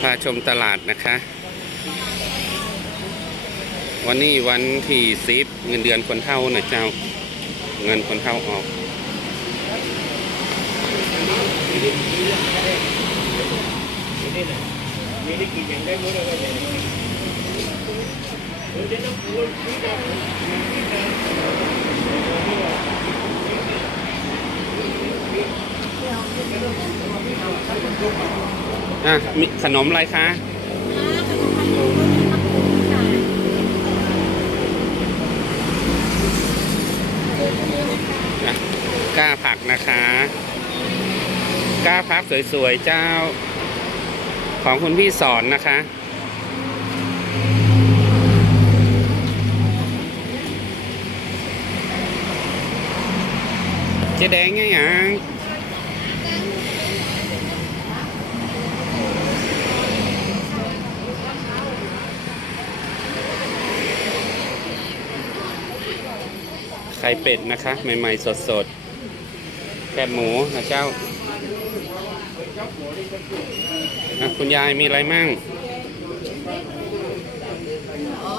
พาชมตลาดนะคะ วันนี้วันที่สิบเงินเดือนคนเท่านะเจ้า เงินคนเท่าออก อะมีขนมอะไรคะนะกล้าผักนะคะกล้าพักสวยๆเจ้า ของคุณพี่สอนนะคะจ๊แดงไงยัง ไข่เป็ดนะคะ ใหม่ๆ สดๆแคบหมูนะเจ้าอะคุณยายมีอะไรมั่งอ๋อ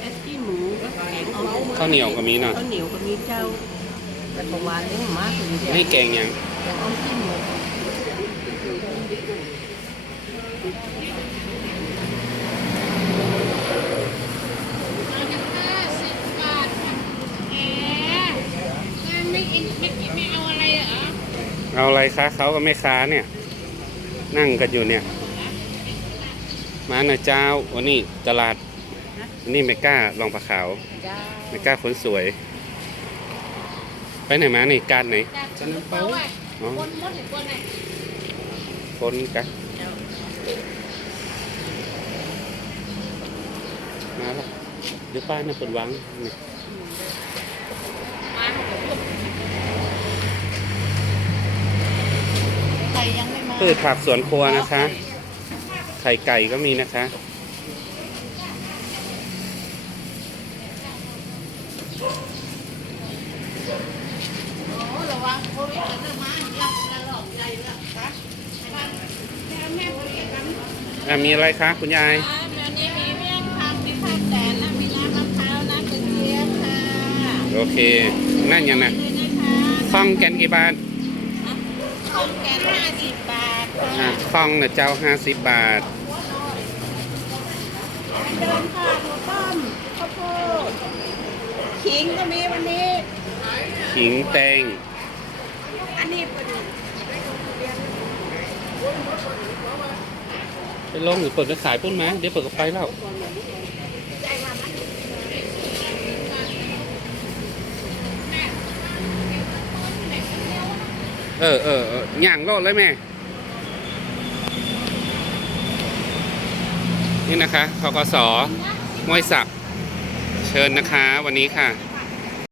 แอสกี้หมูก็แกงเอาข้าวเหนียวก็มีเนาะข้าวเหนียวก็มีเจ้าแต่ประวานเลี้ยงหมาถึงจะนี่แกงยังแกงเอาขี้หมู เอาจะห้าสิบบาทค่ะแหมงานไม่อินไม่กินไม่เอาอะไรเหรอ เอาอะไรคะเขาก็ไม่ค้าเนี่ย นั่งกันอยู่เนี่ย มาหน่อยเจ้าวันนี้ตลาดวันนี้ไม่กล้าลองปลาขาวเจ้าไม่กล้าคนสวย ไปไหนมานี่การไหนจากจะน้ำเปล่าอะอ๋อคนมดหรือคนไหนคนกันเจ้ามาแล้วเดี๋ยวป้าน่ะเปิดวังนี่ มาเดี๋ยวลูก ไข่ยังไม่มา พืชผักสวนครัวนะคะ ไข่ไก่ก็มีนะคะโอ้ระวังโควิดจะเริ่มมาอีกแล้วระลอกใหญ่แล้วค่ะแม่แม่คนเดียวกันอะมีอะไรคะคุณยายอ่าเดี๋ยวนี้มีเมี่ยงคำมีข้าวแตนและมีน้ำมะพร้าวน้ำกระเจี๊ยบค่ะโอเค นั่นยังนะเลยนะคะข้องแกนกี่บาทข้าวแอะค่ะข้องนะเจ้าห้าสิบบาท เดินค่ะหมูต้มข้าวโพดขิงก็มีวันนี้ ขิงแตงอันนี้เป็นไปลงหรือเปิดไปขายปุ้นไหมเดี๋ยวเปิดก็ไปแล้วเออเออเออย่างโลดเลยแม่ นี่นะคะทกสมวยศักดิ์เชิญนะคะวันนี้ค่ะ